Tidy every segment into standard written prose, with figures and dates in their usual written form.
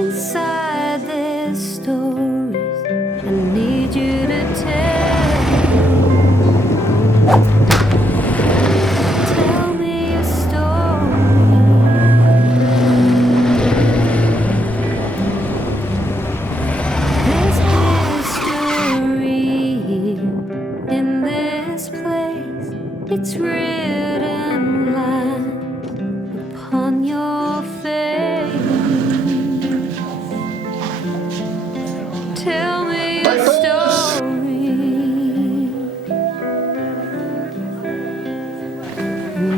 Inside there's stories I need you to tell. Tell me a story. There's history in this place. It's written lines upon your face. Tell me a story.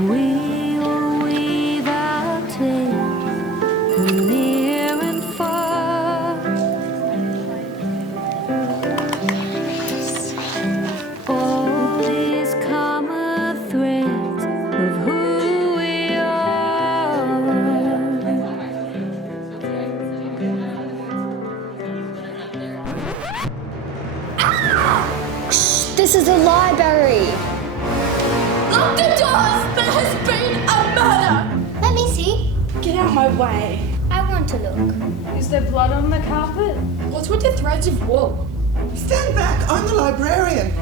We will weave our tales from near and far. All these common threads of who we are. This is a library. Lock the doors! There has been a murder! Let me see. Get out my way. I want to look. Is there blood on the carpet? What's with the threads of wool? Stand back, I'm the librarian.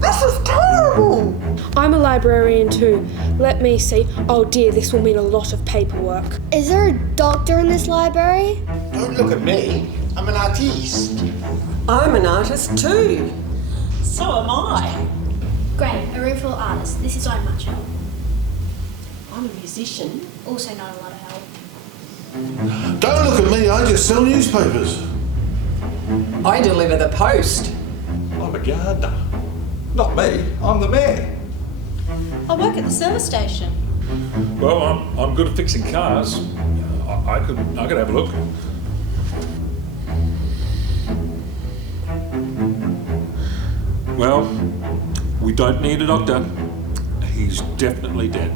This is terrible. I'm a librarian too. Let me see. Oh dear, this will mean a lot of paperwork. Is there a doctor in this library? Don't look at me, I'm an artiste. I'm an artist too. So am I. Great, a room full of artists. This is so much help. I'm a musician. Also not a lot of help. Don't look at me, I just sell newspapers. I deliver the post. I'm a gardener. Not me, I'm the mayor. I work at the service station. Well, I'm good at fixing cars. I could have a look. Well, we don't need a doctor. He's definitely dead.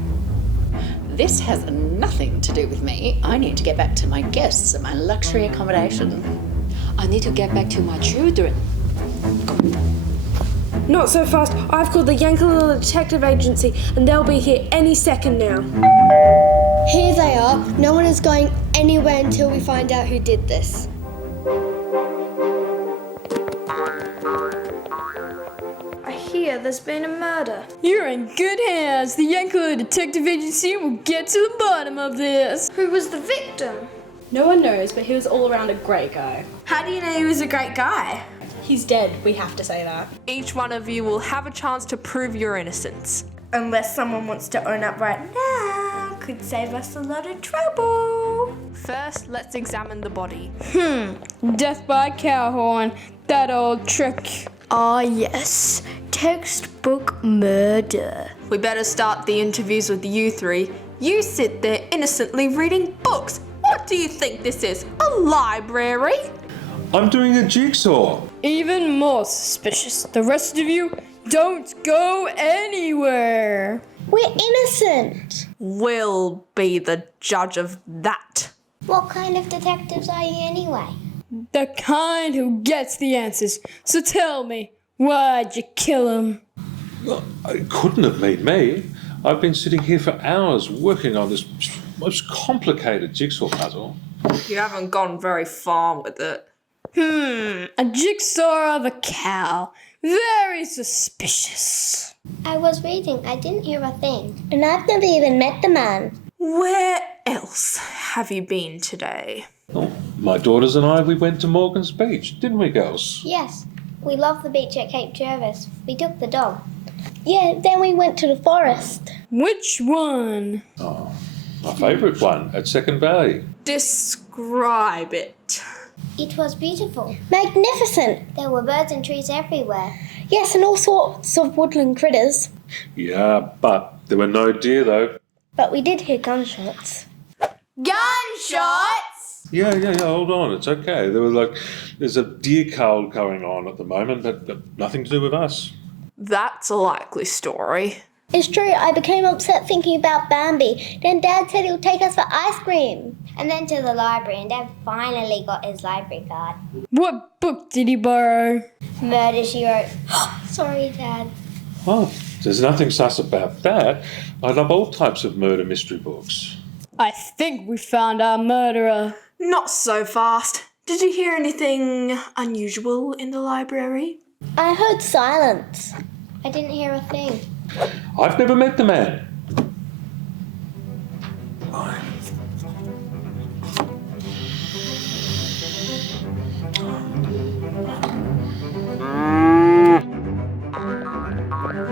This has nothing to do with me. I need to get back to my guests and my luxury accommodation. I need to get back to my children. Not so fast. I've called the Yankalilla Detective Agency and they'll be here any second now. Here they are. No one is going anywhere until we find out who did this. I hear there's been a murder. You're in good hands. The Yankalilla Detective Agency will get to the bottom of this. Who was the victim? No one knows, but he was all around a great guy. How do you know he was a great guy? He's dead, we have to say that. Each one of you will have a chance to prove your innocence. Unless someone wants to own up right now. Could save us a lot of trouble. First, let's examine the body. Death by cow horn. That old trick. Ah, yes. Textbook murder. We better start the interviews with you three. You sit there innocently reading books. What do you think this is? A library? I'm doing a jigsaw. Even more suspicious. The rest of you, don't go anywhere. We're innocent. We'll be the judge of that. What kind of detectives are you anyway? The kind who gets the answers. So tell me, why'd you kill him? Well, it couldn't have been me. I've been sitting here for hours working on this most complicated jigsaw puzzle. You haven't gone very far with it. A jigsaw of a cow. Very suspicious. I was reading. I didn't hear a thing. And I've never even met the man. Where else have you been today? Oh, my daughters and I, we went to Morgan's Beach, didn't we, girls? Yes. We love the beach at Cape Jervis. We took the dog. Yeah, then we went to the forest. Which one? Oh, my favourite one at Second Valley. Describe it. It was beautiful. Magnificent. There were birds and trees everywhere. Yes, and all sorts of woodland critters. Yeah, but there were no deer though. But we did hear gunshots. Gunshots! Yeah, hold on, it's okay. There's a deer cull going on at the moment, but nothing to do with us. That's a likely story. It's true, I became upset thinking about Bambi. Then Dad said he would take us for ice cream. And then to the library, and Dad finally got his library card. What book did he borrow? Murder, She Wrote. Sorry, Dad. Oh, there's nothing sus about that. I love all types of murder mystery books. I think we found our murderer. Not so fast. Did you hear anything unusual in the library? I heard silence. I didn't hear a thing. I've never met the man.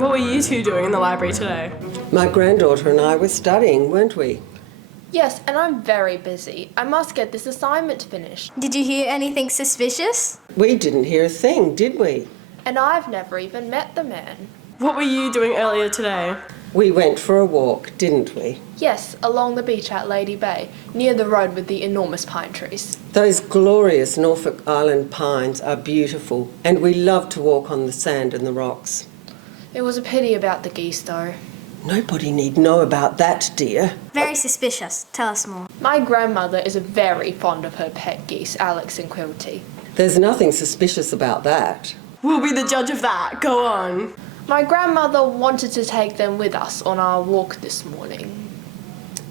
What were you two doing in the library today? My granddaughter and I were studying, weren't we? Yes, and I'm very busy. I must get this assignment finished. Did you hear anything suspicious? We didn't hear a thing, did we? And I've never even met the man. What were you doing earlier today? We went for a walk, didn't we? Yes, along the beach at Lady Bay, near the road with the enormous pine trees. Those glorious Norfolk Island pines are beautiful, and we love to walk on the sand and the rocks. It was a pity about the geese, though. Nobody need know about that, dear. Very suspicious. Tell us more. My grandmother is very fond of her pet geese, Alex and Quilty. There's nothing suspicious about that. We'll be the judge of that. Go on. My grandmother wanted to take them with us on our walk this morning.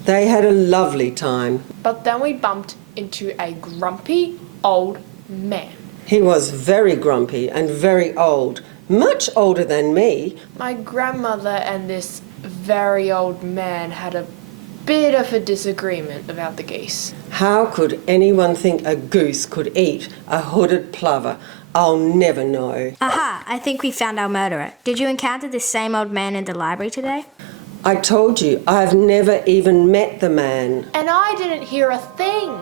They had a lovely time. But then we bumped into a grumpy old man. He was very grumpy and very old, much older than me. My grandmother and this very old man had a bit of a disagreement about the geese. How could anyone think a goose could eat a hooded plover? I'll never know. Aha, I think we found our murderer. Did you encounter this same old man in the library today? I told you, I've never even met the man. And I didn't hear a thing.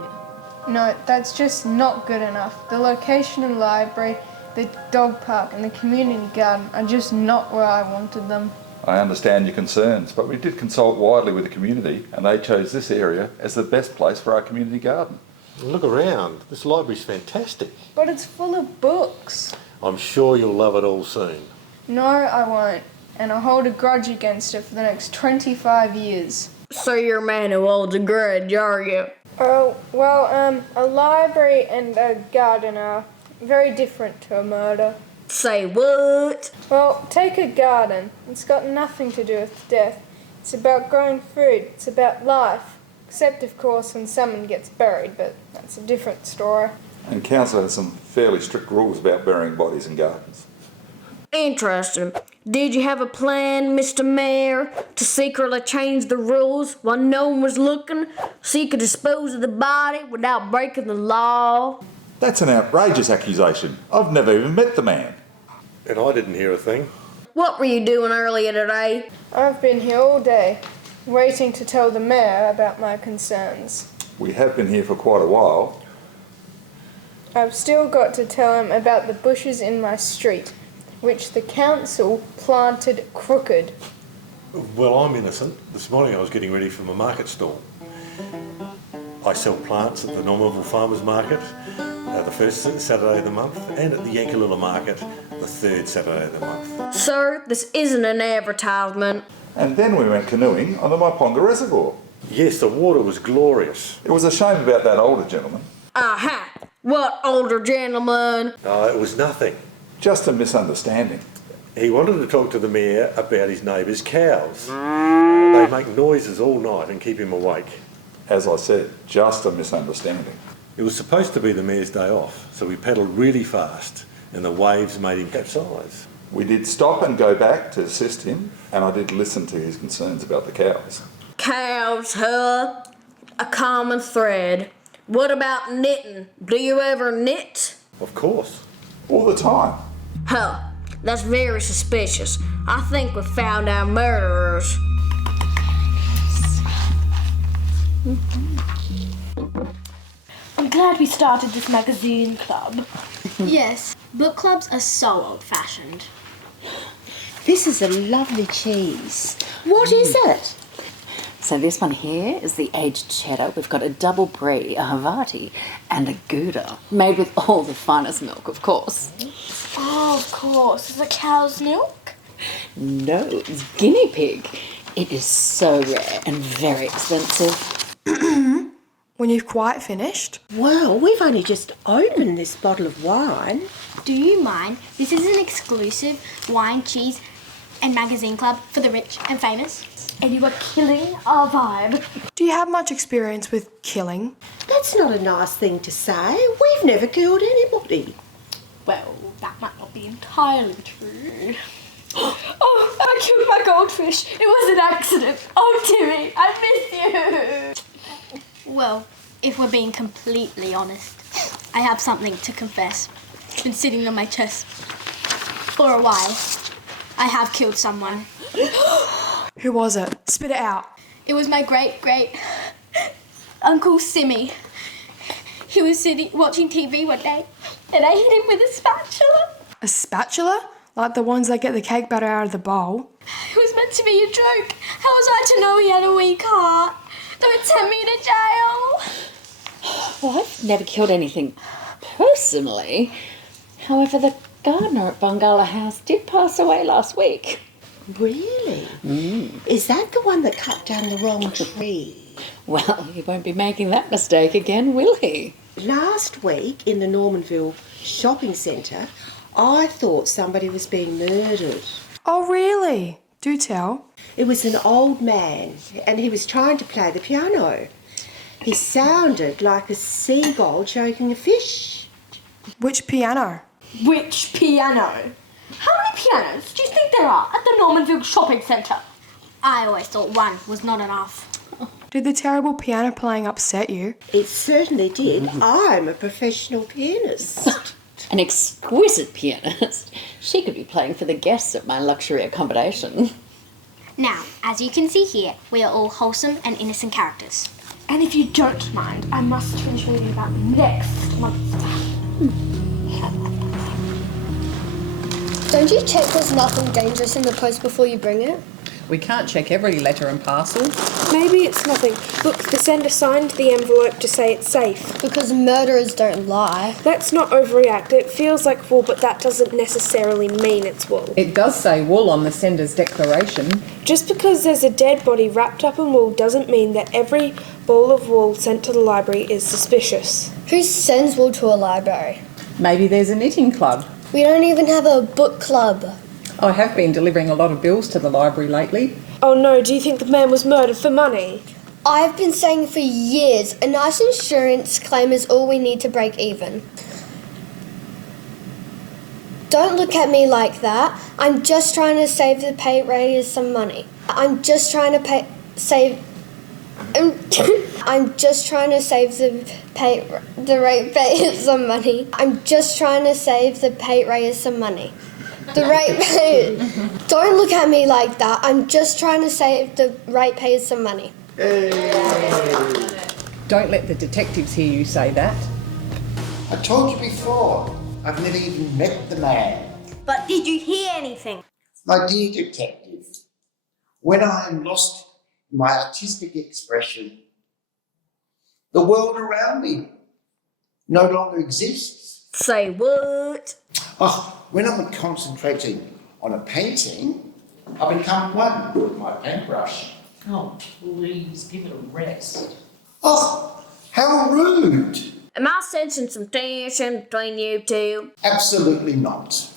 No, that's just not good enough. The location of the library, the dog park and the community garden are just not where I wanted them. I understand your concerns, but we did consult widely with the community and they chose this area as the best place for our community garden. Look around. This library's fantastic. But it's full of books. I'm sure you'll love it all soon. No, I won't. And I'll hold a grudge against it for the next 25 years. So you're a man who holds a grudge, are you? Oh, well, a library and a garden are very different to a murder. Say what? Well, take a garden. It's got nothing to do with death. It's about growing food. It's about life. Except, of course, when someone gets buried, but that's a different story. And council has some fairly strict rules about burying bodies in gardens. Interesting. Did you have a plan, Mr. Mayor, to secretly change the rules while no one was looking so you could dispose of the body without breaking the law? That's an outrageous accusation. I've never even met the man. And I didn't hear a thing. What were you doing earlier today? I've been here all day, waiting to tell the mayor about my concerns. We have been here for quite a while. I've still got to tell him about the bushes in my street, which the council planted crooked. Well, I'm innocent. This morning I was getting ready for my market stall. I sell plants at the Normanville Farmers Market, the first Saturday of the month, and at the Yankalilla Market, the third Saturday of the month. Sir, this isn't an advertisement. And then we went canoeing on the Maiponga Reservoir. Yes, the water was glorious. It was a shame about that older gentleman. Aha! What older gentleman? No, it was nothing. Just a misunderstanding. He wanted to talk to the mayor about his neighbour's cows. They make noises all night and keep him awake. As I said, just a misunderstanding. It was supposed to be the mayor's day off, so we paddled really fast and the waves made him capsize. We did stop and go back to assist him, and I did listen to his concerns about the cows. Cows, huh? A common thread. What about knitting? Do you ever knit? Of course. All the time. Huh, that's very suspicious. I think we found our murderers. I'm glad we started this magazine club. Yes, book clubs are so old-fashioned. This is a lovely cheese. What is it? So this one here is the aged cheddar. We've got a double brie, a Havarti, and a Gouda, made with all the finest milk, of course. Oh, of course. Is it cow's milk? No, it's guinea pig. It is so rare and very expensive. When you've quite finished? Well, we've only just opened this bottle of wine. Do you mind? This is an exclusive wine, cheese and magazine club for the rich and famous. And you are killing our vibe. Do you have much experience with killing? That's That's not a nice thing to say. We've never killed anybody. Well, that might not be entirely true. Oh, I killed my goldfish. It was an accident. Oh, Timmy, I miss you. Well, if we're being completely honest, I have something to confess. It's been sitting on my chest for a while. I have killed someone. Who was it? Spit it out. It was my great Uncle Simmy. He was sitting watching TV one day and I hit him with a spatula. A spatula? Like the ones that get the cake batter out of the bowl? It was meant to be a joke. How was I to know he had a weak heart? Don't send me to jail. Well, I've never killed anything personally. However, the gardener at Bungala House did pass away last week. Really? Is that the one that cut down the wrong tree? Well, he won't be making that mistake again, will he? Last week in the Normanville shopping centre, I thought somebody was being murdered. Oh, really? Do tell. It was an old man and he was trying to play the piano. He sounded like a seagull choking a fish. Which piano? Which piano? How many pianos do you think there are at the Normanville shopping centre? I always thought one was not enough. Did the terrible piano playing upset you? It certainly did. I'm a professional pianist. An exquisite pianist. She could be playing for the guests at my luxury accommodation. Now, as you can see here, we are all wholesome and innocent characters. And if you don't mind, I must finish reading about next monster. Don't you check there's nothing dangerous in the post before you bring it? We can't check every letter and parcel. Maybe it's nothing. Look, the sender signed the envelope to say it's safe. Because murderers don't lie. Let's not overreact. It feels like wool, but that doesn't necessarily mean it's wool. It does say wool on the sender's declaration. Just because there's a dead body wrapped up in wool doesn't mean that every ball of wool sent to the library is suspicious. Who sends wool to a library? Maybe there's a knitting club. We don't even have a book club. I have been delivering a lot of bills to the library lately. Oh no, do you think the man was murdered for money? I've been saying for years, a nice insurance claim is all we need to break even. Don't look at me like that. I'm just trying to save the pay raise some money. I'm just trying to save the ratepayers some money. I'm just trying to save the ratepayers some money. The ratepayers. Don't look at me like that. I'm just trying to save the ratepayers some money. Don't let the detectives hear you say that. I told you before, I've never even met the man. But did you hear anything? My dear detective, when I am lost in my artistic expression, the world around me no longer exists. Say what? Oh, when I'm concentrating on a painting, I become one with my paintbrush. Oh, please, give it a rest. Oh, how rude! Am I sensing some tension between you two? Absolutely not.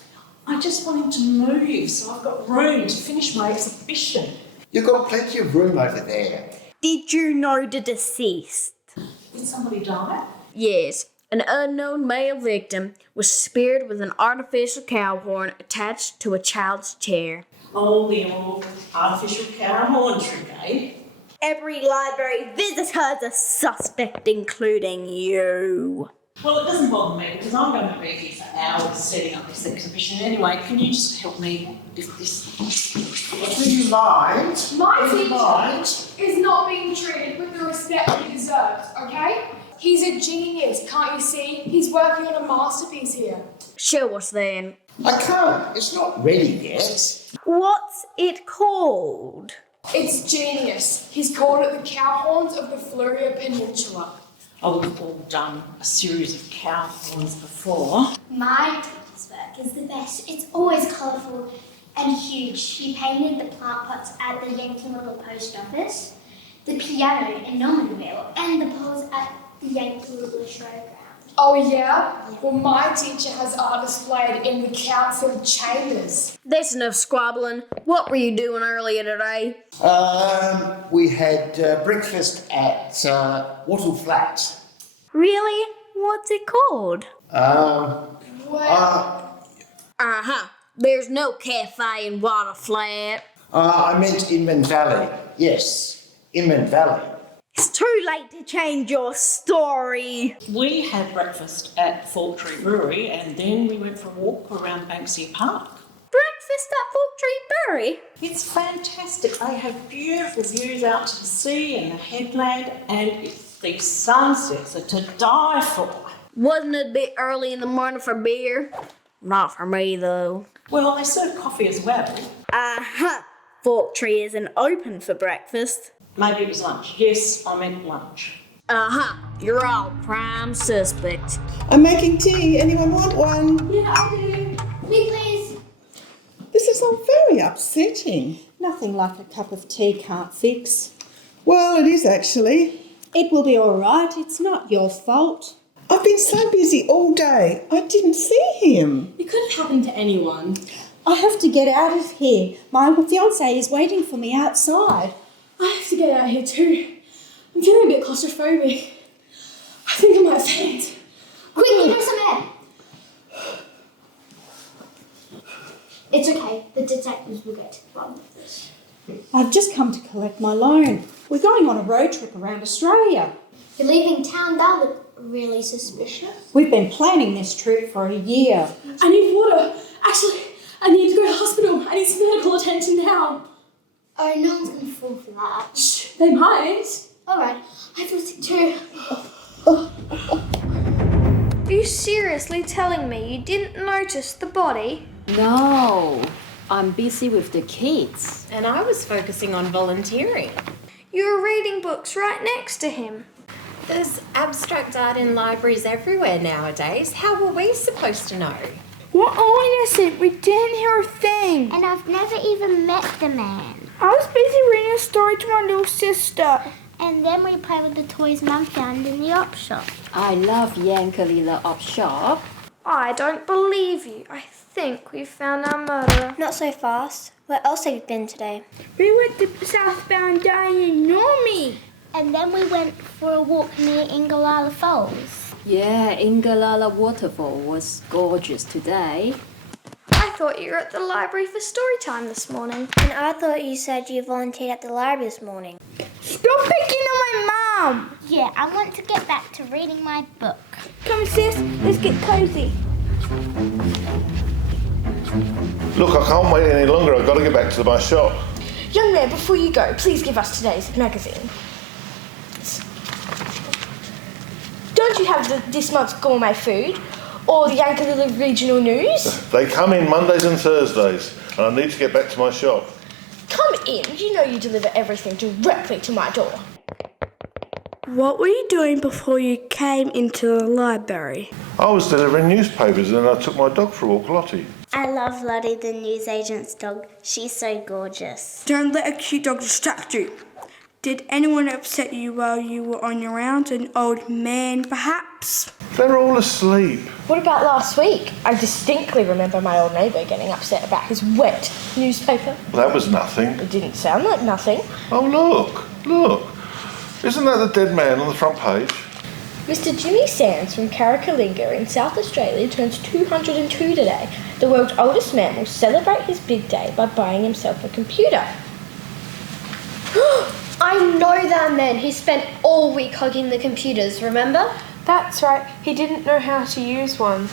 I just want him to move so I've got room to finish my exhibition. You've got plenty of room over there. Did you know the deceased? Did somebody die? Yes. An unknown male victim was speared with an artificial cow horn attached to a child's chair. Oh, the old artificial cow horn trick, eh? Every library visitor is a suspect, including you. Well, it doesn't bother me because I'm going to be here for hours setting up this exhibition anyway. Can you just help me lift this? Do you mind? My teacher is not being treated with the respect he deserves, okay? He's a genius, can't you see? He's working on a masterpiece here. Show us then. I can't. It's not ready yet. What's it called? It's genius. He's called it the cow horns of the Fluria Peninsula. Oh, we've all done a series of cow horns before. My teacher's work is the best. It's always colourful and huge. She painted the plant pots at the Yankalilla post office, the piano in Normanville, and the poles at the Yankalilla showground. Oh yeah? Well, my teacher has art displayed in the council chambers. That's enough squabbling. What were you doing earlier today? We had breakfast at Wattle Flat. Really? What's it called? There's no cafe in Waterflat. I meant Inman Valley. Yes, Inman Valley. It's too late to change your story. We had breakfast at Fort Tree Brewery and then we went for a walk around Banksia Park. Breakfast at Fort Tree Brewery? It's fantastic. They have beautiful views out to the sea and the headland, and the sunsets are to die for. Wasn't it a bit early in the morning for beer? Not for me, though. Well, they serve coffee as well. Fort Tree isn't open for breakfast. Maybe it was lunch. Yes, I meant lunch. You're all prime suspects. I'm making tea. Anyone want one? Yeah, I do. Me, please. This is all very upsetting. Nothing like a cup of tea can't fix. Well, it is actually. It will be all right. It's not your fault. I've been so busy all day. I didn't see him. It could have happened to anyone. I have to get out of here. My fiancé is waiting for me outside. I have to get out of here too. I'm feeling a bit claustrophobic. I think I might faint. Quickly, bring some air. It's okay. The detectives will get to the bottom of this. I've just come to collect my loan. We're going on a road trip around Australia. You're leaving town. That look really suspicious. We've been planning this trip for a year. I need water. Actually, I need to go to hospital. I need some medical attention now. Oh, no one's going to fall for that. Shh, they might. All right. I feel sick too. Are you seriously telling me you didn't notice the body? No, I'm busy with the kids. And I was focusing on volunteering. You were reading books right next to him. There's abstract art in libraries everywhere nowadays. How were we supposed to know? We're all innocent. We didn't hear a thing. And I've never even met the man. I was busy reading a story to my little sister. And then we played with the toys Mum found in the op shop. I love Yankalilla op shop. I don't believe you. I think we found our murderer. Not so fast. Where else have you been today? We went to southbound Diane Normie. And then we went for a walk near Yankalilla Falls. Yeah, Yankalilla waterfall was gorgeous today. I thought you were at the library for story time this morning. And I thought you said you volunteered at the library this morning. Stop picking on my mum! Yeah, I want to get back to reading my book. Come on, sis, let's get cozy. Look, I can't wait any longer. I've got to get back to my shop. Young man, before you go, please give us today's magazine. Don't you have this month's gourmet food? Or the Yankalilla Regional News? They come in Mondays and Thursdays, and I need to get back to my shop. Come in. You know you deliver everything directly to my door. What were you doing before you came into the library? I was delivering newspapers, and then I took my dog for a walk, Lottie. I love Lottie, the newsagent's dog. She's so gorgeous. Don't let a cute dog distract you. Did anyone upset you while you were on your rounds? An old man, perhaps? They're all asleep. What about last week? I distinctly remember my old neighbour getting upset about his wet newspaper. That was nothing. It didn't sound like nothing. Oh, look. Isn't that the dead man on the front page? Mr. Jimmy Sands from Carricalinga in South Australia turns 202 today. The world's oldest man will celebrate his big day by buying himself a computer. I know that man. He spent all week hugging the computers, remember? That's right. He didn't know how to use one.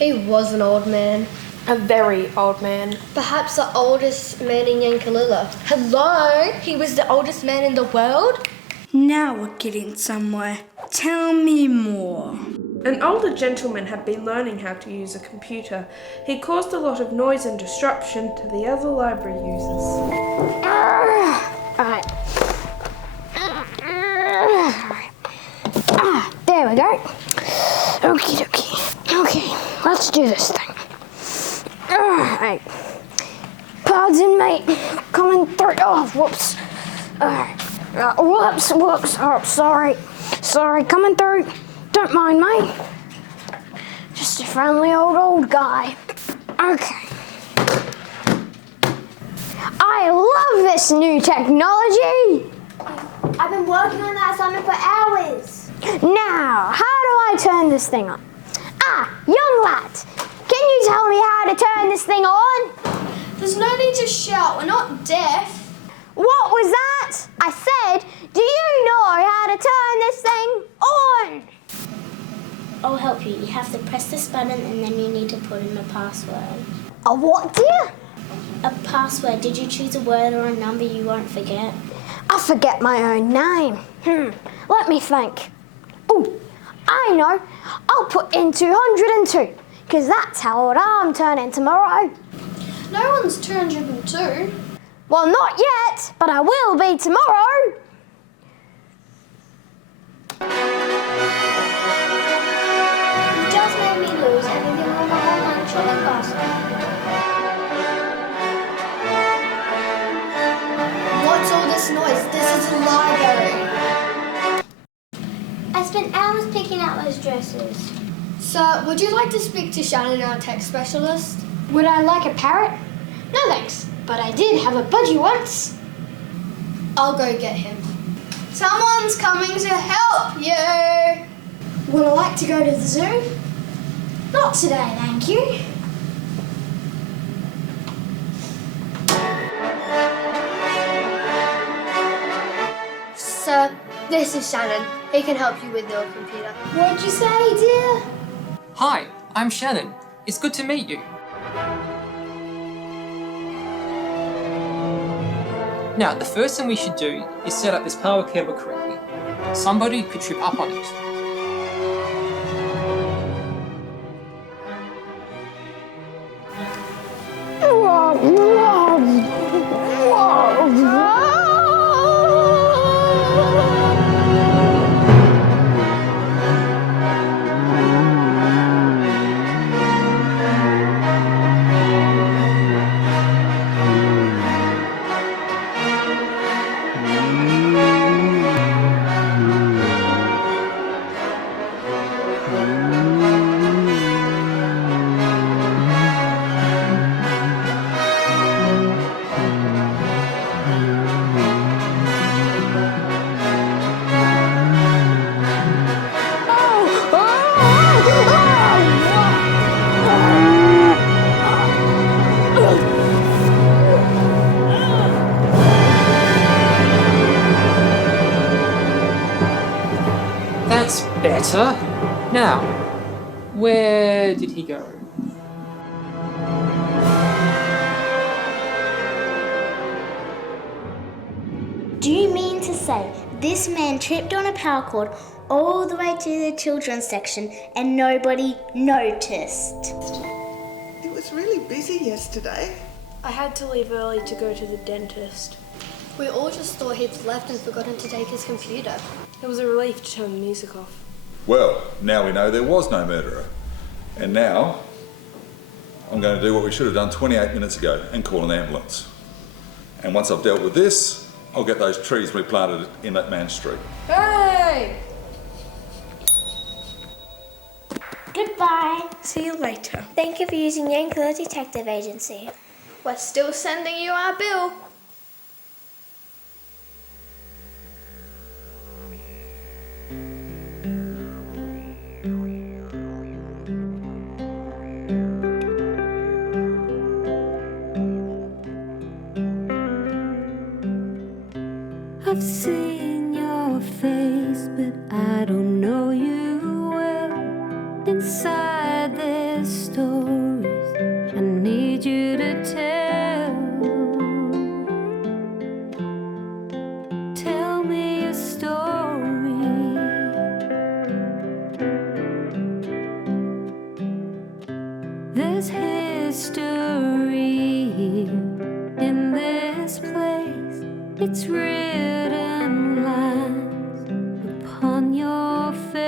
He was an old man. A very old man. Perhaps the oldest man in Yankalilla. Hello? He was the oldest man in the world? Now we're getting somewhere. Tell me more. An older gentleman had been learning how to use a computer. He caused a lot of noise and disruption to the other library users. Alright. There we go. Okie dokie. Okay, let's do this thing. Alright. Pardon, mate. Coming through. Oh, whoops. Alright. Whoops. Oh, sorry. Coming through. Don't mind, mate. Just a friendly old guy. Okay. I love this new technology. I've been working on that assignment for hours. Now, how turn this thing on? Ah, young lad, can you tell me how to turn this thing on? There's no need to shout, we're not deaf. What was that? I said, do you know how to turn this thing on? I'll help you. You have to press this button and then you need to put in a password. A what, dear? A password. Did you choose a word or a number you won't forget? I forget my own name. Let me think. Oh, I know. I'll put in 202, because that's how old I'm turning tomorrow. No one's 202. Well, not yet, but I will be tomorrow. You just made me lose everything on my whole lunch on the basket. What's all this noise? This is a library. I spent hours picking out those dresses. Sir, would you like to speak to Shannon, our tech specialist? Would I like a parrot? No thanks, but I did have a budgie once. I'll go get him. Someone's coming to help you. Would I like to go to the zoo? Not today, thank you. Sir, this is Shannon. He can help you with your computer. What'd you say, dear? Hi, I'm Shannon. It's good to meet you. Now, the first thing we should do is set up this power cable correctly. Somebody could trip up on it. That's better. Now, where did he go? Do you mean to say this man tripped on a power cord all the way to the children's section and nobody noticed? It was really busy yesterday. I had to leave early to go to the dentist. We all just thought he'd left and forgotten to take his computer. It was a relief to turn the music off. Well, now we know there was no murderer. And now, I'm going to do what we should have done 28 minutes ago and call an ambulance. And once I've dealt with this, I'll get those trees replanted in that man's street. Hey! Goodbye. See you later. Thank you for using Yankalilla Detective Agency. We're still sending you our bill. I've seen your face, but I don't know you well. Inside there's stories I need you to tell. Tell me a story. There's history in this place. It's written lines upon your face.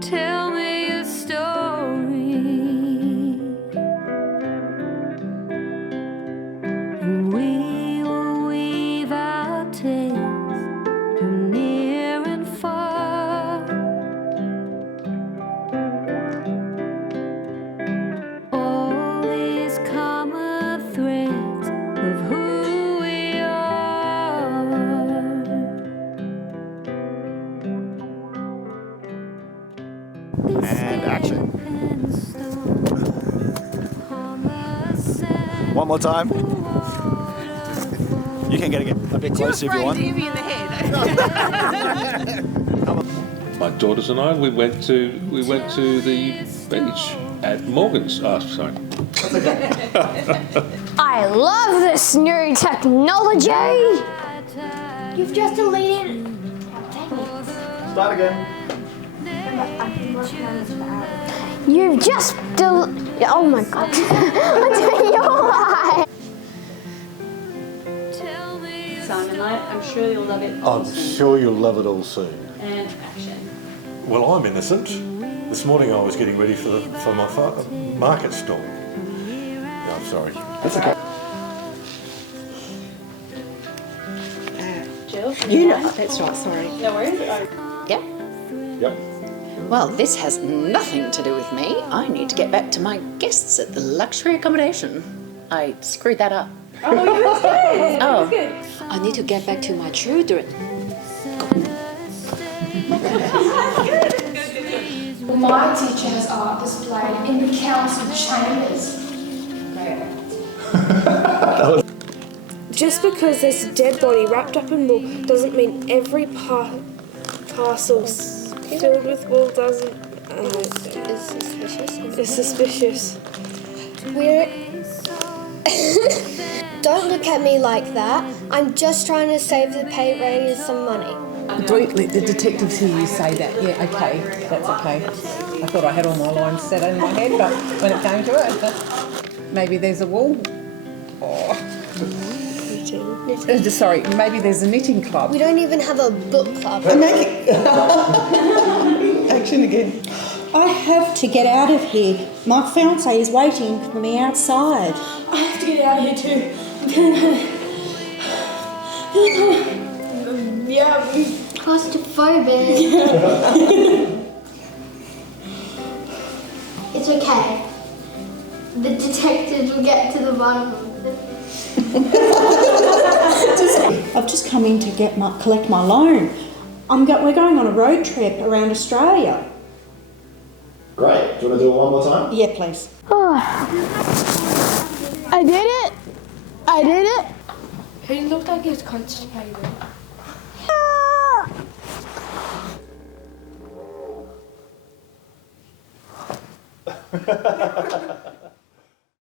Tell me a story, and we will weave our tales from near and far. All these common threads And action. One more time. You can get a bit closer if you want. My daughters and I, we went to the beach at Morgan's. Oh, sorry. I love this new technology. You've just deleted. Start again. You've just oh my god. You're right. Simon, I'm sure you'll love it. I'm sure you'll love it all soon. And action. Well, I'm innocent. This morning I was getting ready for my market stall. No, I'm sorry. That's okay. Jill? You know, that's right, sorry. No worries. Yep. Yep. Well, this has nothing to do with me. I need to get back to my guests at the luxury accommodation. I screwed that up. Oh, you were good. Oh, Good. I need to get back to my children. My teacher has art displayed in the council chambers. Just because there's a dead body wrapped up in wool doesn't mean every parcel filled with wool doesn't is suspicious. Don't look at me like that. I'm just trying to save the pay raise some money. Do we let the detectives hear you say that? Yeah, okay, that's okay. I thought I had all my lines set in my head, but when it came to it, maybe there's a wall. Oh. Sorry, maybe there's a knitting club. We don't even have a book club. Action again. I have to get out of here. My fiancé is waiting for me outside. I have to get out of here too. Yeah. Claustrophobic. It's okay. The detectives will get to the bottom of it. I've just come in to collect my loan. We're going on a road trip around Australia. Great. Do you want to do it one more time? Yeah, please. I did it. I did it. He looked like he was constipated. Ah!